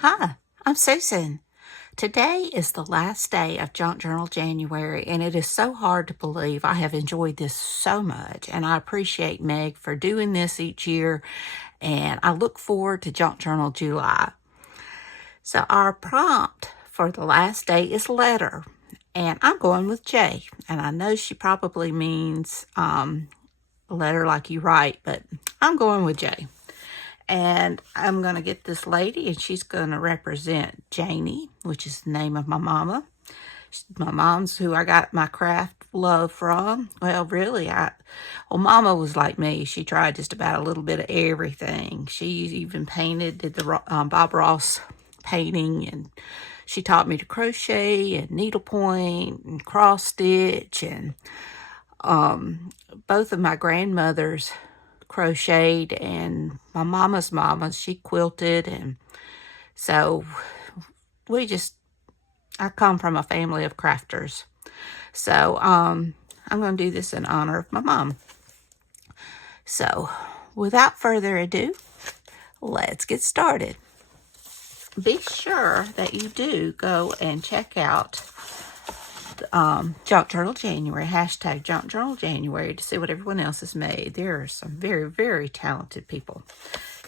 Hi, I'm Susan. Today is the last day of Junk Journal January, and it is so hard to believe I have enjoyed this so much. And I appreciate Meg for doing this each year, and I look forward to Junk Journal July. So, our prompt for the last day is letter, and I'm going with J. And I know she probably means letter like you write, but I'm going with J. And I'm going to get this lady, and she's going to represent Janie, which is the name of my mama. My mom's who I got my craft love from. Well, really, Mama was like me. She tried just about a little bit of everything. She even did the Bob Ross painting, and she taught me to crochet and needlepoint and cross stitch, and both of my grandmothers crocheted, and my mama's mama, she quilted. And so I come from a family of crafters. So I'm going to do this in honor of my mom. So without further ado, let's get started. Be sure that you do go and check out Junk Journal January, hashtag Junk Journal January, to see what everyone else has made. There are some very, very talented people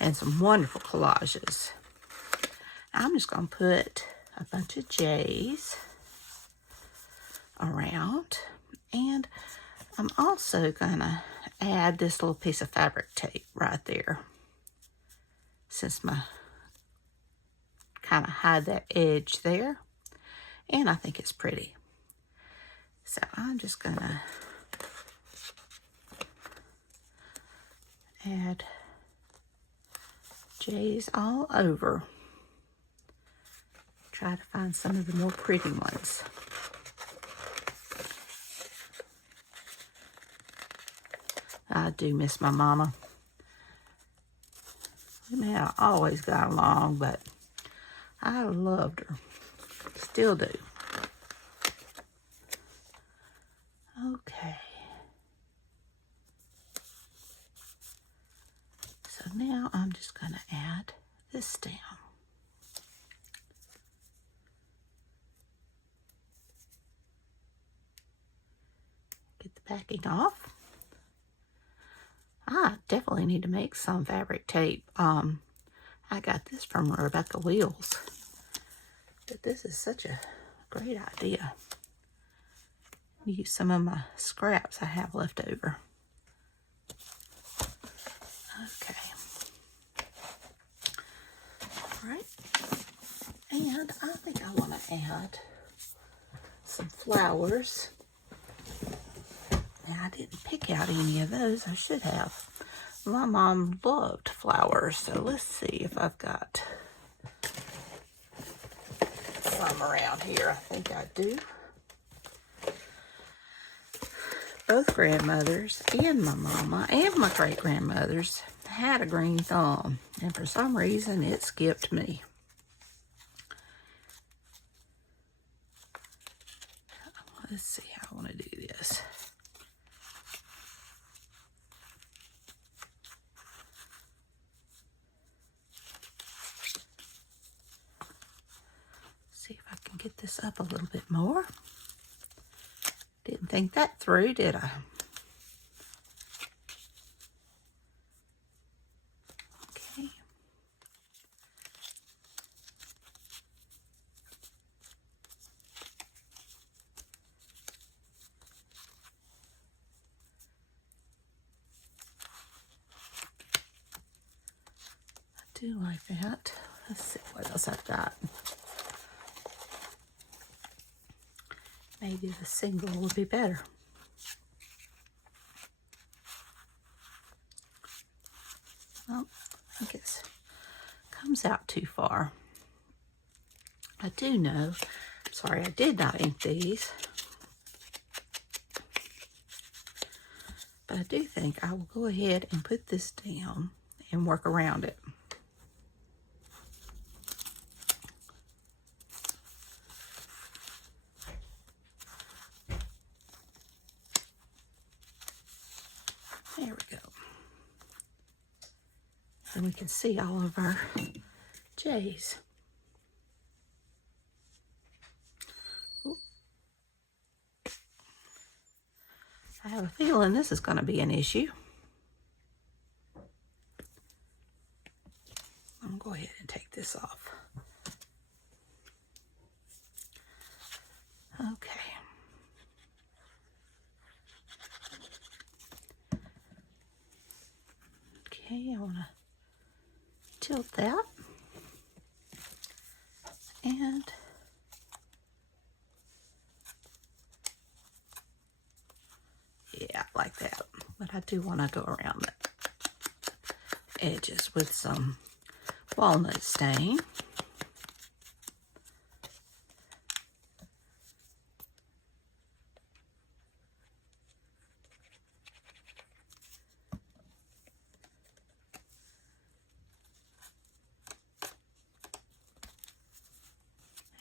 and some wonderful collages. I'm just going to put a bunch of J's around, and I'm also going to add this little piece of fabric tape right there, since my kind of hide that edge there, and I think it's pretty. So I'm just going to add J's all over. Try to find some of the more pretty ones. I do miss my mama. We may not always got along, but I loved her. Still do. Okay. So now I'm just going to add this down. Get the backing off. I definitely need to make some fabric tape. I got this from Rebecca Wheels. But this is such a great idea. Use some of my scraps I have left over. Okay. All right. And I think I want to add some flowers. Now, I didn't pick out any of those. I should have. My mom loved flowers, so let's see if I've got some around here. I think I do. Both grandmothers and my mama and my great-grandmothers had a green thumb, and for some reason it skipped me. Let's see how I want to do this. See if I can get this up a little bit more. Didn't think that through, did I? Okay. I do like that. Let's see what else I've got. Maybe the single will be better. Well, I think it comes out too far. I do know, sorry, I did not ink these, but I do think I will go ahead and put this down and work around it. There we go. And we can see all of our J's. I have a feeling this is going to be an issue. I'm going to go ahead and take this off. Okay. Okay, I want to tilt that. And yeah, like that. But I do want to go around the edges with some walnut stain.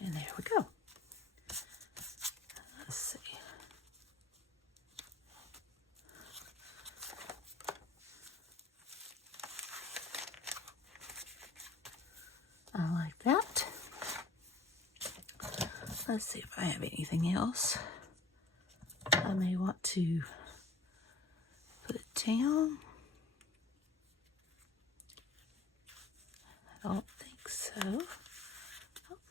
And there we go. Let's see. I like that. Let's see if I have anything else I may want to put down. I don't think so.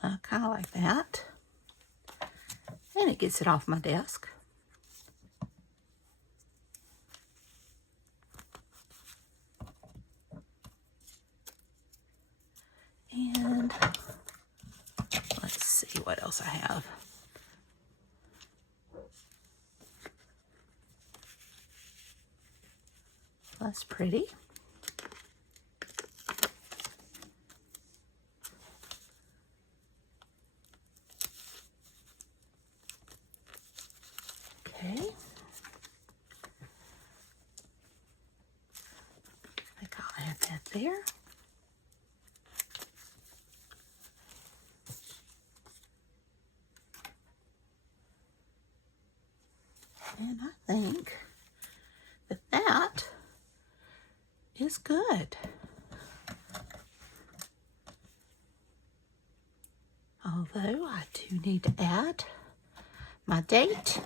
I kind of like that. And it gets it off my desk. And let's see what else I have. That's pretty. Okay. I think I'll add that there. And I think that that is good. Although I do need to add my date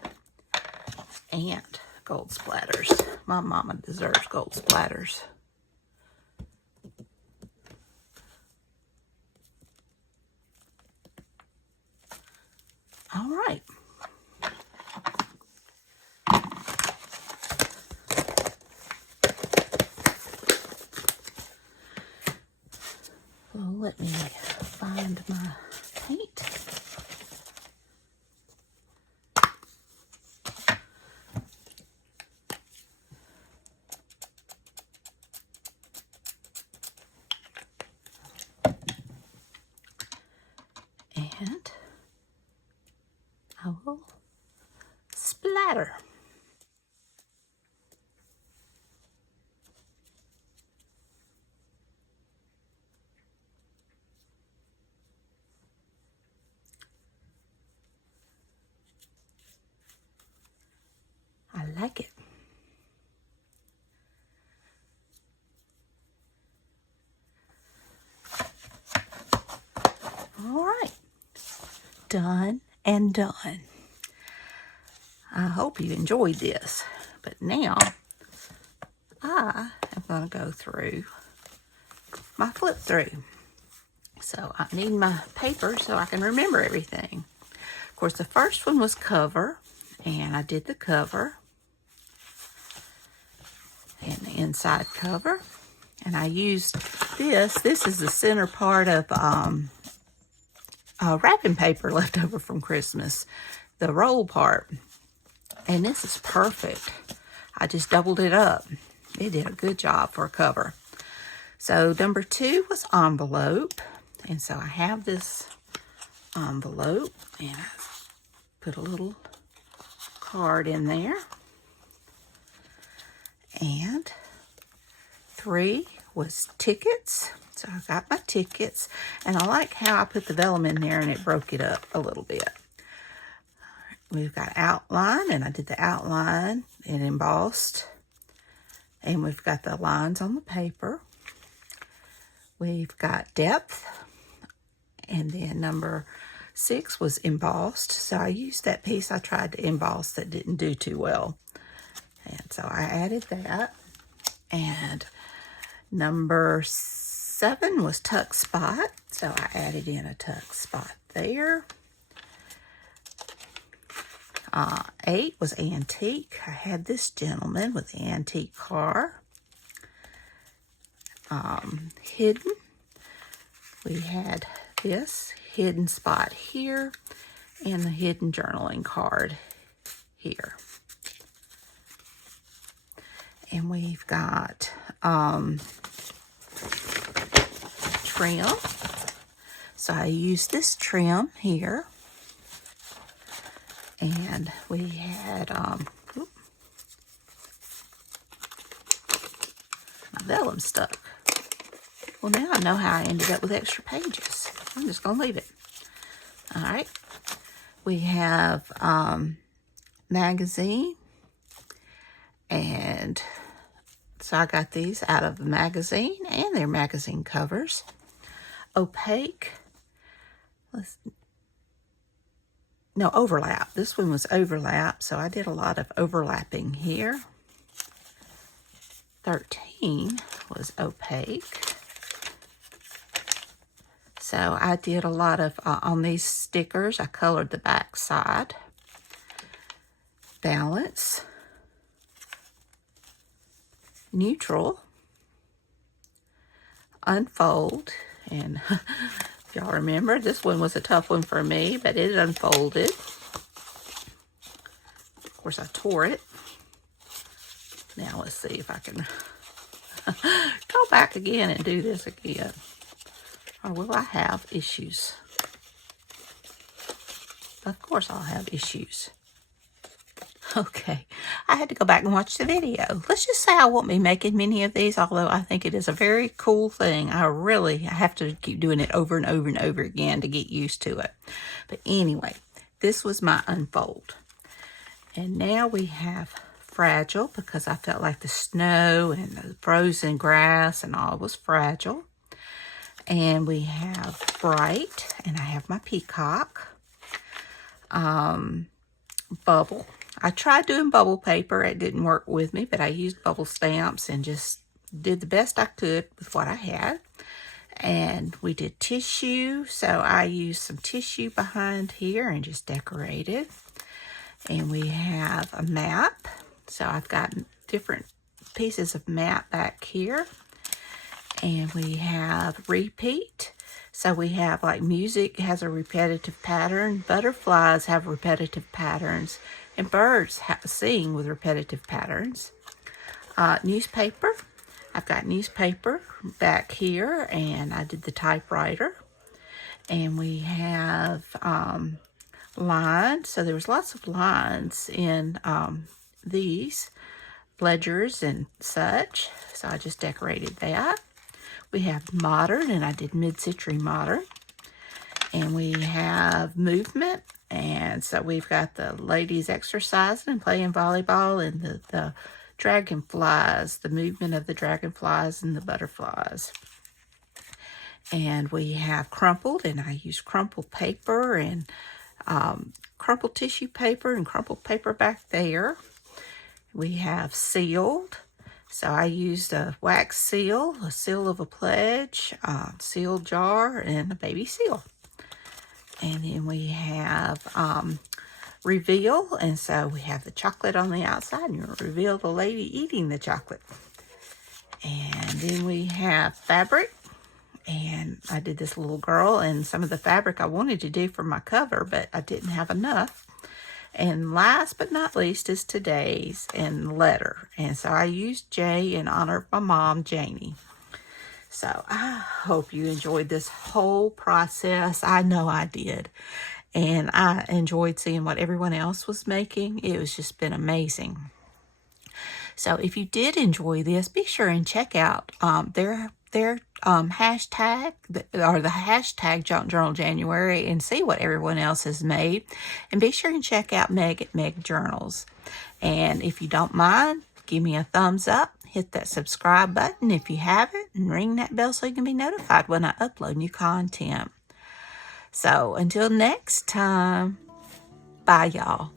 and gold splatters. My mama deserves gold splatters. All right. Well, let me find my paint. And I will splatter. I like it. All right. Done and done. I hope you enjoyed this. But now I am going to go through my flip through. So I need my paper so I can remember everything. Of course, the first one was cover, and I did the cover and the inside cover. And I used this. This is the center part of wrapping paper left over from Christmas, the roll part. And this is perfect. I just doubled it up. It did a good job for a cover. So number 2 was envelope. And so I have this envelope, and I put a little card in there. And 3 was tickets. So I got my tickets, and I like how I put the vellum in there and it broke it up a little bit. We've got outline, and I did the outline and embossed. And we've got the lines on the paper. We've got depth, and then number 6 was embossed. So I used that piece I tried to emboss that didn't do too well. And so I added that. And number 7 was tuck spot. So I added in a tuck spot there. 8 was antique. I had this gentleman with the antique car. Hidden. We had this hidden spot here and the hidden journaling card here. And we've got trim. So I used this trim here. And we had, my vellum stuck. Well, now I know how I ended up with extra pages. I'm just going to leave it. All right. We have magazine. And so I got these out of the magazine and their magazine covers. Opaque. No, overlap. This one was overlap, so I did a lot of overlapping here. 13 was opaque. So I did a lot of, on these stickers, I colored the back side. Balance. Neutral. Unfold. And if y'all remember, this one was a tough one for me, but it unfolded. Of course, I tore it. Now let's see if I can go back again and do this again. Or will I have issues? Of course I'll have issues. Okay, I had to go back and watch the video. Let's just say I won't be making many of these, although I think it is a very cool thing. I have to keep doing it over and over and over again to get used to it. But anyway, this was my unfold. And now we have fragile, because I felt like the snow and the frozen grass and all was fragile. And we have bright, and I have my peacock. Bubble. I tried doing bubble paper. It didn't work with me, but I used bubble stamps and just did the best I could with what I had. And we did tissue, so I used some tissue behind here and just decorated. And we have a map. So I've got different pieces of map back here. And we have repeat. So we have like music has a repetitive pattern. Butterflies have repetitive patterns. And birds sing with repetitive patterns. Newspaper. I've got newspaper back here. And I did the typewriter. And we have lines. So there was lots of lines in these ledgers and such. So I just decorated that. We have modern, and I did mid-century modern. And we have movement. And so we've got the ladies exercising and playing volleyball, and the dragonflies, the movement of the dragonflies and the butterflies. And we have crumpled, and I use crumpled paper and crumpled tissue paper and crumpled paper back there. We have sealed. So I used a wax seal, a seal of a pledge, a seal jar, and a baby seal. And then we have reveal. And so we have the chocolate on the outside, and you reveal the lady eating the chocolate. And then we have fabric. And I did this little girl, and some of the fabric I wanted to do for my cover, but I didn't have enough. And last but not least is today's and letter. And so I used J in honor of my mom, Janie. So I hope you enjoyed this whole process. I know I did. And I enjoyed seeing what everyone else was making. It was just been amazing. So if you did enjoy this, be sure and check out their hashtag, or the hashtag Junk Journal January, and see what everyone else has made. And be sure and check out Meg at Meg Journals. And if you don't mind, give me a thumbs up, hit that subscribe button if you haven't, and ring that bell so you can be notified when I upload new content. So until next time, bye y'all.